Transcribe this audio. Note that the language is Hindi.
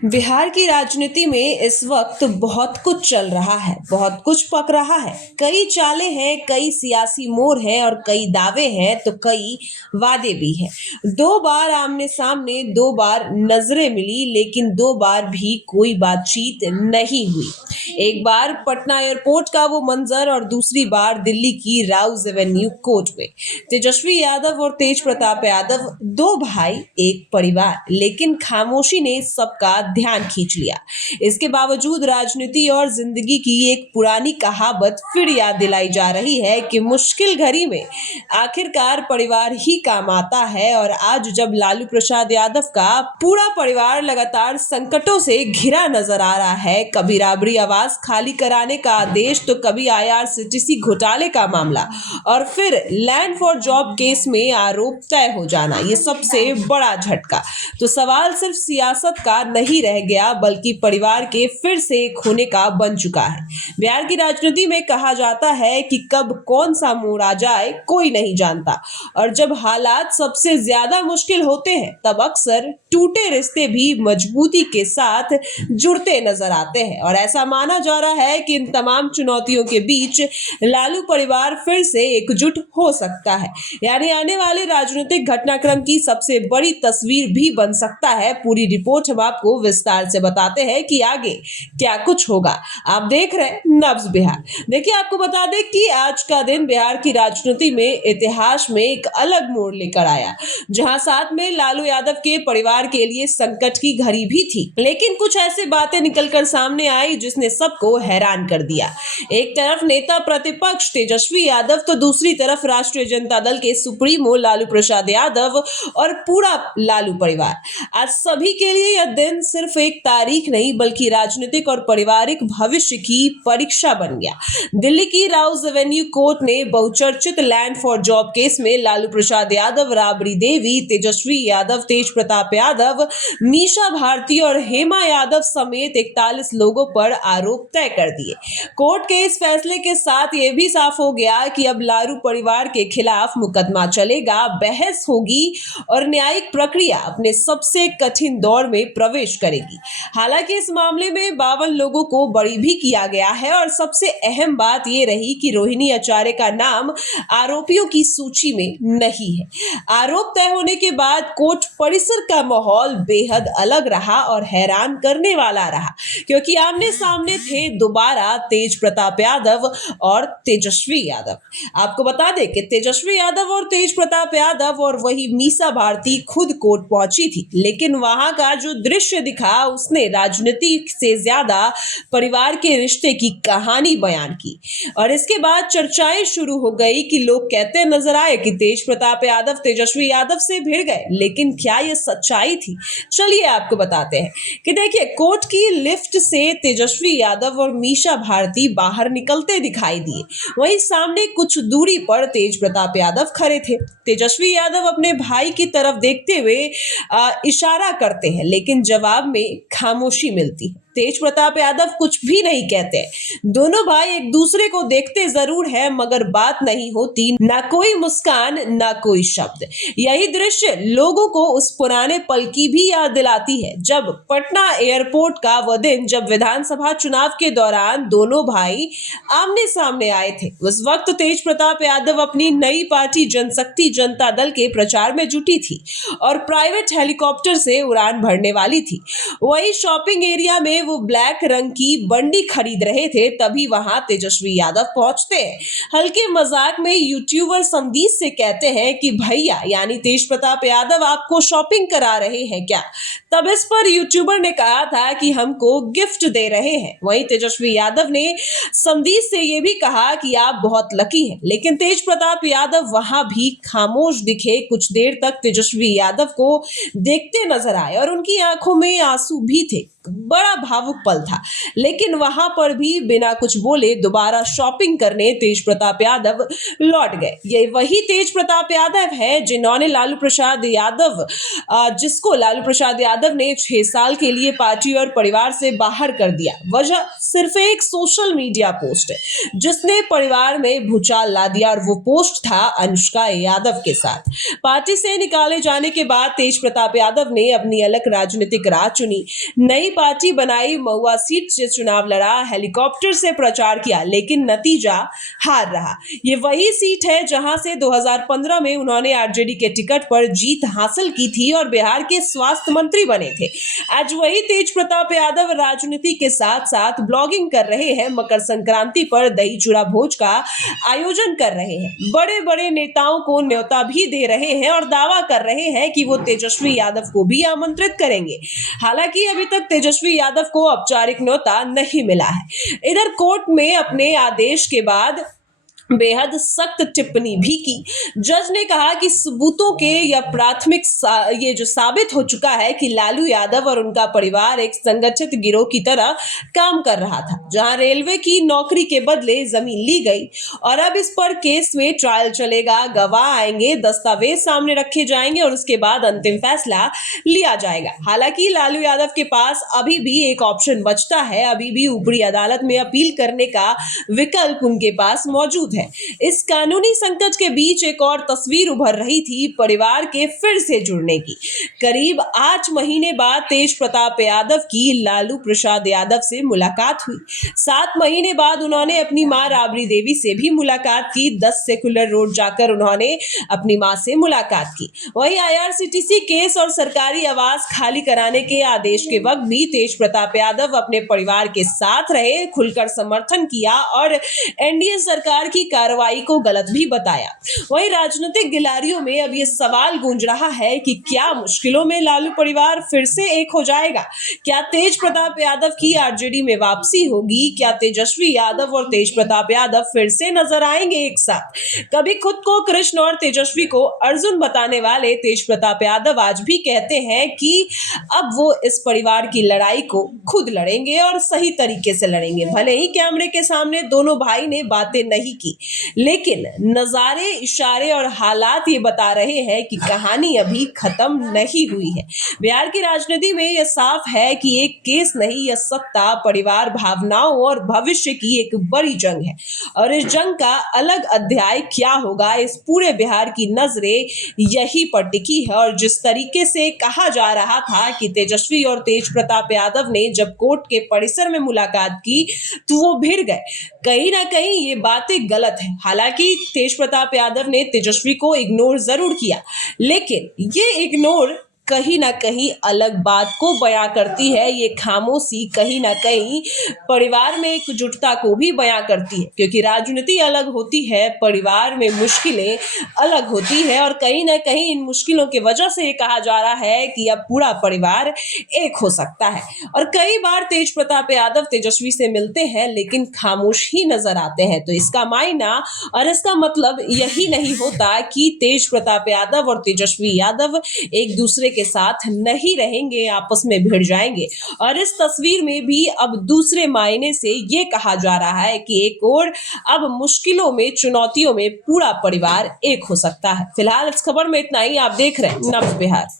बिहार की राजनीति में इस वक्त बहुत कुछ चल रहा है, बहुत कुछ पक रहा है। कई चालें हैं, कई सियासी मोड़ हैं और कई दावे हैं तो कई वादे भी हैं। 2 बार आमने सामने, 2 बार नजरें मिली, लेकिन 2 बार भी कोई बातचीत नहीं हुई। एक बार पटना एयरपोर्ट का वो मंजर और दूसरी बार दिल्ली की राउज एवेन्यू कोर्ट में। तेजस्वी यादव और तेज प्रताप यादव, 2 भाई एक परिवार, लेकिन खामोशी ने सबका ध्यान खींच लिया। इसके बावजूद राजनीति और जिंदगी की एक पुरानी कहावत फिर याद दिलाई जा रही है कि मुश्किल घड़ी में आखिरकार परिवार ही काम आता है। और आज जब लालू प्रसाद यादव का पूरा परिवार लगातार संकटों से घिरा नजर आ रहा है, कभी राबड़ी आवास खाली कराने का आदेश तो कभी IRCTC घोटाले का मामला और फिर लैंड फॉर जॉब केस में आरोप तय हो जाना, ये सबसे बड़ा झटका। तो सवाल सिर्फ सियासत का नहीं रह गया, बल्कि परिवार के फिर से एक होने का बन चुका है। बिहार की राजनीति में कहा जाता है कि कब कौन सा मोड़ आ जाए कोई नहीं जानता, और जब हालात सबसे ज्यादा मुश्किल होते हैं तब अक्सर टूटे रिश्ते भी मजबूती के साथ जुड़ते नजर आते हैं। और ऐसा माना जा रहा है कि इन तमाम चुनौतियों के बीच लालू परिवार फिर से एकजुट हो सकता है, यानी आने वाले राजनीतिक घटनाक्रम की सबसे बड़ी तस्वीर भी बन सकता है। पूरी रिपोर्ट हम आपको विस्तार से बताते हैं कि आगे क्या कुछ होगा। आप देख रहे हैं नब्ज बिहार। देखिए, आपको बता दें कि आज का दिन बिहार की राजनीति में इतिहास में एक अलग मोड़ लेकर आया, जहां साथ में लालू यादव के परिवार के लिए संकट की घड़ी भी थी। लेकिन कुछ ऐसी बातें निकलकर सामने आई जिसने सबको हैरान कर दिया। एक तरफ नेता प्रतिपक्ष तेजस्वी यादव तो दूसरी तरफ राष्ट्रीय जनता दल के सुप्रीमो लालू प्रसाद यादव और पूरा लालू परिवार। आज सभी के लिए यह दिन सिर्फ एक तारीख नहीं, बल्कि राजनीतिक और पारिवारिक भविष्य की परीक्षा बन गया। दिल्ली की राउज एवेन्यू कोर्ट ने बहुचर्चित लैंड फॉर जॉब केस में लालू प्रसाद यादव, राबड़ी देवी, तेजस्वी यादव, तेज प्रताप यादव, मीसा भारती और हेमा यादव समेत 41 लोगों पर आरोप तय कर दिए। कोर्ट के इस फैसले के साथ यह भी साफ हो गया कि अब लालू परिवार के खिलाफ मुकदमा चलेगा, बहस होगी और न्यायिक प्रक्रिया अपने सबसे कठिन दौर में प्रवेश करेगी। हालांकि इस मामले में 52 लोगों को बरी भी किया गया है और सबसे अहम बात यह रही कि रोहिणी आचार्य का नाम आरोपियों की सूची में नहीं है। आरोप तय होने के बाद कोर्ट परिसर का माहौल बेहद अलग रहा और हैरान करने वाला रहा, क्योंकि आमने सामने थे दोबारा तेज प्रताप यादव और तेजस्वी यादव। आपको बता दें कि तेजस्वी यादव और तेज प्रताप यादव और वही मीसा भारती खुद कोर्ट पहुंची थी, लेकिन वहां का जो दृश्य दिखा उसने राजनीति से ज्यादा परिवार के रिश्ते की कहानी बयान की। और इसके बाद चर्चाएं शुरू हो गई कि लोग कहते नजर आए कि तेज प्रताप यादव तेजस्वी यादव से भिड़ गए, लेकिन क्या यह सच्चाई थी? चलिए आपको बताते हैं कि देखिए, कोर्ट की लिफ्ट से तेजस्वी यादव और मीसा भारती बाहर निकलते दिखाई दिए। वहीं सामने कुछ दूरी पर तेज प्रताप यादव खड़े थे। तेजस्वी यादव अपने भाई की तरफ देखते हुए इशारा करते हैं, लेकिन जवाब में खामोशी मिलती है। तेज प्रताप यादव कुछ भी नहीं कहते। दोनों भाई एक दूसरे को देखते जरूर है, मगर बात नहीं होती, ना कोई मुस्कान, ना कोई शब्द। यही दृश्य लोगों को उस पुराने पल की भी याद दिलाती है, जब पटना एयरपोर्ट का वह दिन, जब विधानसभा चुनाव के दौरान दोनों भाई आमने सामने आए थे। उस वक्त तेज प्रताप यादव अपनी नई पार्टी जनशक्ति जनता दल के प्रचार में जुटी थी और प्राइवेट हेलीकॉप्टर से उड़ान भरने वाली थी। वही शॉपिंग एरिया में वो ब्लैक रंग की बंडी खरीद रहे थे, तभी वहां तेजस्वी यादव पहुंचते हैं। हल्के मजाक में यूट्यूबर समदीस से कहते हैं कि भैया, यानी तेज प्रताप यादव, आपको शॉपिंग करा रहे हैं क्या? तब इस पर यूट्यूबर ने कहा था कि हमको गिफ्ट दे रहे हैं। वहीं तेजस्वी यादव ने समदीस से यह भी कहा कि आप बहुत लकी हैं, लेकिन तेज प्रताप यादव वहां भी खामोश दिखे। कुछ देर तक तेजस्वी यादव को देखते नजर आए और उनकी आंखों में आंसू भी थे। बड़ा भावुक पल था, लेकिन वहां पर भी बिना कुछ बोले दोबारा शॉपिंग करने तेज प्रताप यादव लौट गए। ये वही तेज प्रताप यादव है जिन्होंने जिसको लालू प्रसाद यादव ने 6 साल के लिए पार्टी और परिवार से बाहर कर दिया। वजह सिर्फ एक सोशल मीडिया पोस्ट है जिसने परिवार में भूचाल ला दिया, और वो पोस्ट था अनुष्का यादव के साथ। पार्टी से निकाले जाने के बाद तेज प्रताप यादव ने अपनी अलग राजनीतिक राह चुनी, नई पार्टी बनाई, महुआ सीट से चुनाव लड़ा, हेलीकॉप्टर से प्रचार किया, लेकिन नतीजा हार रहा। ये वही सीट है जहां से 2015 में उन्होंने आरजेडी के टिकट पर जीत हासिल की थी और बिहार के स्वास्थ्य मंत्री बने थे। आज वही तेज प्रताप यादव राजनीति के साथ साथ ब्लॉगिंग कर रहे हैं, मकर संक्रांति पर दही चूड़ा भोज का आयोजन कर रहे हैं, बड़े बड़े नेताओं को न्योता भी दे रहे हैं और दावा कर रहे हैं कि वो तेजस्वी यादव को भी आमंत्रित करेंगे। हालांकि अभी तक तेजस्वी यादव को औपचारिक न्योता नहीं मिला है। इधर कोर्ट में अपने आदेश के बाद बेहद सख्त टिप्पणी भी की। जज ने कहा कि सबूतों के या प्राथमिक ये जो साबित हो चुका है कि लालू यादव और उनका परिवार एक संगठित गिरोह की तरह काम कर रहा था, जहां रेलवे की नौकरी के बदले जमीन ली गई, और अब इस पर केस में ट्रायल चलेगा, गवाह आएंगे, दस्तावेज सामने रखे जाएंगे और उसके बाद अंतिम फैसला लिया जाएगा। हालांकि लालू यादव के पास अभी भी एक ऑप्शन बचता है, अभी भी ऊपरी अदालत में अपील करने का विकल्प उनके पास मौजूद है। इस कानूनी संकट के बीच एक और तस्वीर उभर रही थी परिवार के फिर से जुड़ने की। करीब 8 महीने बाद तेज प्रताप यादव की लालू प्रसाद यादव से मुलाकात हुई। 7 महीने बाद उन्होंने अपनी मां राबड़ी देवी से भी मुलाकात की। 10 सेकुलर रोड जाकर उन्होंने अपनी मां से मुलाकात की। वहीं आईआरसीटीसी केस और सरकारी आवास खाली कराने के आदेश के वक्त भी तेज प्रताप यादव अपने परिवार के साथ रहे, खुलकर समर्थन किया और एनडीए सरकार की कार्रवाई को गलत भी बताया। वहीं राजनीतिक गिलारियों में अब ये सवाल गूंज रहा है कि क्या मुश्किलों में लालू परिवार फिर से एक हो जाएगा? क्या तेज प्रताप यादव की आरजेडी में वापसी होगी? क्या तेजस्वी यादव और तेज प्रताप यादव फिर से नजर आएंगे एक साथ? कभी खुद को कृष्ण और तेजस्वी को अर्जुन बताने वाले तेज प्रताप यादव आज भी कहते हैं कि अब वो इस परिवार की लड़ाई को खुद लड़ेंगे और सही तरीके से लड़ेंगे। भले ही कैमरे के सामने दोनों भाई ने बातें नहीं की, लेकिन नजारे, इशारे और हालात ये बता रहे हैं कि कहानी अभी खत्म नहीं हुई है। बिहार की राजनीति में यह साफ है कि एक केस नहीं, यह सत्ता, परिवार, भावनाओं और भविष्य की एक बड़ी जंग है, और इस जंग का अलग अध्याय क्या होगा, इस पूरे बिहार की नजरें यही पर टिकी है। और जिस तरीके से कहा जा रहा था कि तेजस्वी और तेज प्रताप यादव ने जब कोर्ट के परिसर में मुलाकात की तो वो भिड़ गए, कहीं ना कहीं ये बातें गलत है। हालांकि तेज प्रताप यादव ने तेजस्वी को इग्नोर जरूर किया, लेकिन ये इग्नोर कहीं ना कहीं अलग बात को बयां करती है। ये खामोशी कहीं ना कहीं परिवार में एकजुटता को भी बयां करती है, क्योंकि राजनीति अलग होती है, परिवार में मुश्किलें अलग होती है, और कहीं ना कहीं इन मुश्किलों की वजह से ये कहा जा रहा है कि अब पूरा परिवार एक हो सकता है। और कई बार तेज प्रताप यादव तेजस्वी से मिलते हैं लेकिन खामोश ही नजर आते हैं, तो इसका मायना और इसका मतलब यही नहीं होता कि तेज प्रताप यादव और तेजस्वी यादव एक दूसरे के साथ नहीं रहेंगे, आपस में भिड़ जाएंगे। और इस तस्वीर में भी अब दूसरे मायने से ये कहा जा रहा है कि एक और अब मुश्किलों में, चुनौतियों में पूरा परिवार एक हो सकता है। फिलहाल इस खबर में इतना ही। आप देख रहे हैं नब्ज बिहार।